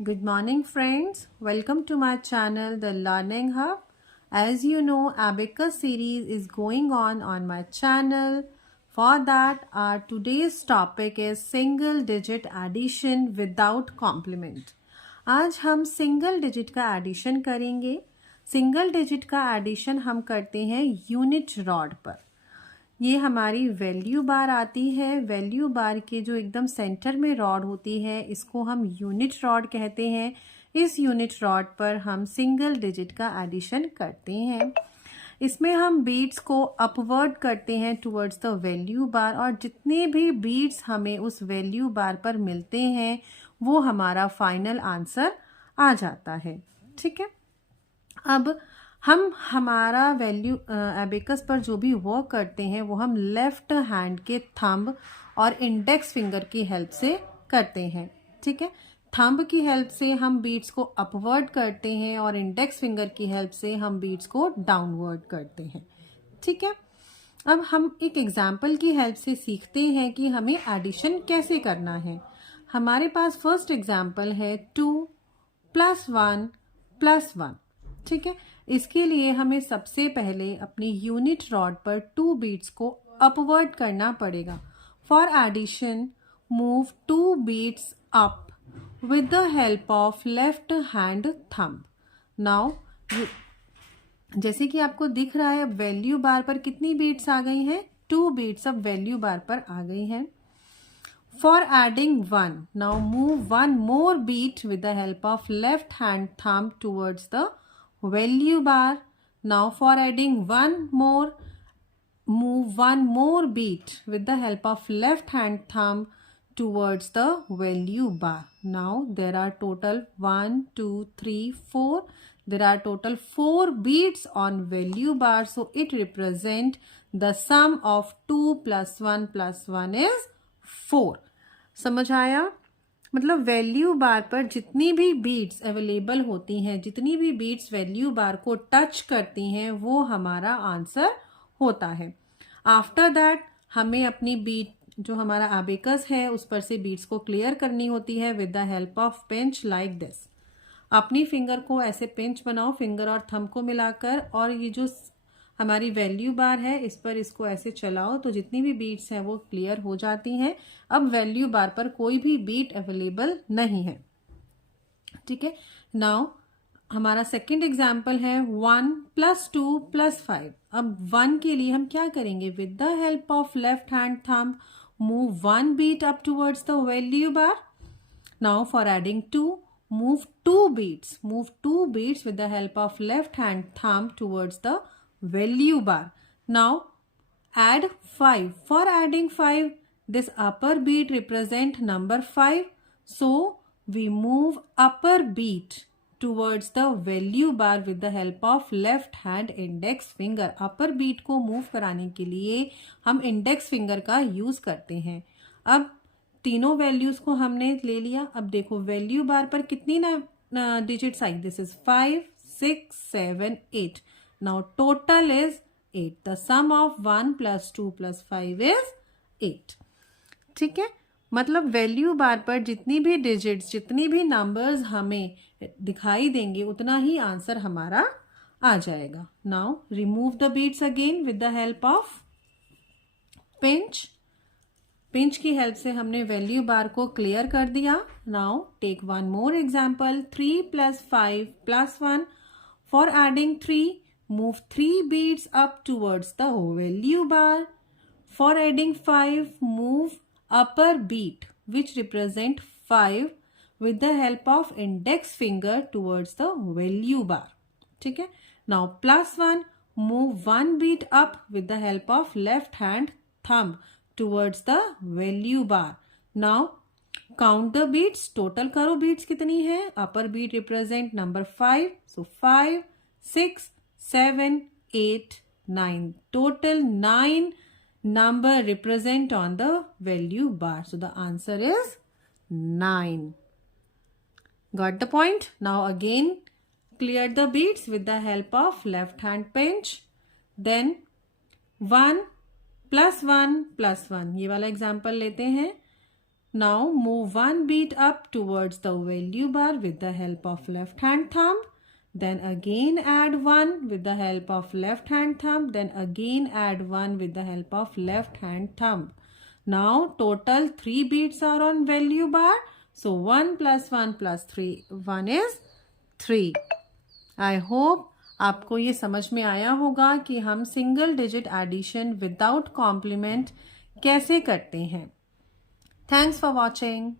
Good morning, friends. Welcome to my channel, The Learning Hub. As you know, Abacus series is going on my channel. For that, our today's topic is single digit addition without complement. आज हम single digit का addition करेंगे. Single digit का addition हम करते हैं unit rod पर. ये हमारी वैल्यू बार आती है. वैल्यू बार के जो एकदम सेंटर में रॉड होती है इसको हम यूनिट रॉड कहते हैं. इस यूनिट रॉड पर हम सिंगल डिजिट का एडिशन करते हैं. इसमें हम बीट्स को अपवर्ड करते हैं टुवर्ड्स द वैल्यू बार और जितने भी बीट्स हमें उस वैल्यू बार पर मिलते हैं वो हमारा फाइनल आंसर आ जाता है. ठीक है. अब हम हमारा वैल्यू एबेकस पर जो भी वर्क करते हैं वो हम लेफ्ट हैंड के थंब और इंडेक्स फिंगर की हेल्प से करते हैं. ठीक है. थंब की हेल्प से हम बीट्स को अपवर्ड करते हैं और इंडेक्स फिंगर की हेल्प से हम बीट्स को डाउनवर्ड करते हैं. ठीक है. अब हम एक एग्जाम्पल की हेल्प से सीखते हैं कि हमें एडिशन कैसे करना है. हमारे पास फर्स्ट एग्जाम्पल है 2 + 1 + 1. ठीक है. इसके लिए हमें सबसे पहले अपनी यूनिट रॉड पर 2 बीट्स को अपवर्ड करना पड़ेगा. For addition move 2 beats up with the help of left hand thumb. Now जैसे कि आपको दिख रहा है अब वैल्यू बार पर कितनी बीट्स आ गई हैं. 2 बीट्स अब वैल्यू बार पर आ गई हैं. For adding 1, now move one more beat with the help of left hand thumb towards the value bar. Now for adding one more, move one more beat with the help of left hand thumb towards the value bar. Now there are total 1, 2, 3, 4. There are total 4 beats on value bar. So it represents the sum of 2 + 1 + 1 is 4. समझ आया. मतलब value bar पर जितनी भी beats available होती हैं, जितनी भी बीट्स वैल्यू बार को टच करती हैं वो हमारा आंसर होता है. आफ्टर दैट हमें अपनी बीट जो हमारा एबेकस है उस पर से बीट्स को क्लियर करनी होती है with the help of pinch like this. अपनी फिंगर को ऐसे पिंच बनाओ, फिंगर और थंब को मिलाकर, और ये जो हमारी वैल्यू बार है इस पर इसको ऐसे चलाओ तो जितनी भी बीट्स हैं वो क्लियर हो जाती हैं. अब वैल्यू बार पर कोई भी बीट अवेलेबल नहीं है. ठीक है. नाउ हमारा सेकंड एग्जाम्पल है 1 + 2 + 5. अब 1 के लिए हम क्या करेंगे. With the help of left hand thumb move 1 beat up towards the value bar. Now for adding 2, move 2 beats with the help of left hand thumb towards the value bar. Now add 5. For adding 5, this upper beat represent number 5. So we move upper beat towards the value bar with the help of left hand index finger. upper beat को move कराने के लिए हम index finger का use करते हैं. अब तीनों वैल्यूज को हमने ले लिया. अब देखो वैल्यू बार पर कितनी डिजिट्स आई. This is 5, 6, 7, 8. Now total is 8. The sum of 1 + 2 + 5 is 8. ठीक है. मतलब वैल्यू बार पर जितनी भी डिजिट्स, जितनी भी नंबर्स हमें दिखाई देंगे उतना ही आंसर हमारा आ जाएगा. Now remove the beats again with the help of pinch की हेल्प से हमने वैल्यू बार को क्लियर कर दिया. Now take one more example 3 + 5 + 1. For adding 3, move 3 beats up towards the value bar. For adding 5, move upper beat which represent 5 with the help of index finger towards the value bar. ठीक है. Now +1, move 1 beat up with the help of left hand thumb towards the value bar. Now count the beats. total करो beats कितनी है. upper beat represent number 5. so 5, 6, 7, 8, 9. total 9 number represent on the value bar. so the answer is 9. Got the point? Now again clear the beats with the help of left hand pinch. Then 1 + 1 + 1. ये वाला example लेते हैं. Now move one beat up towards the value bar with the help of left hand thumb. Then again add 1 with the help of left hand thumb. Then again add 1 with the help of left hand thumb. Now total 3 beats are on value bar. So 1 plus 1 plus 3. 1 is 3. I hope आपको ये समझ में आया होगा कि हम single digit addition without complement कैसे करते हैं. Thanks for watching.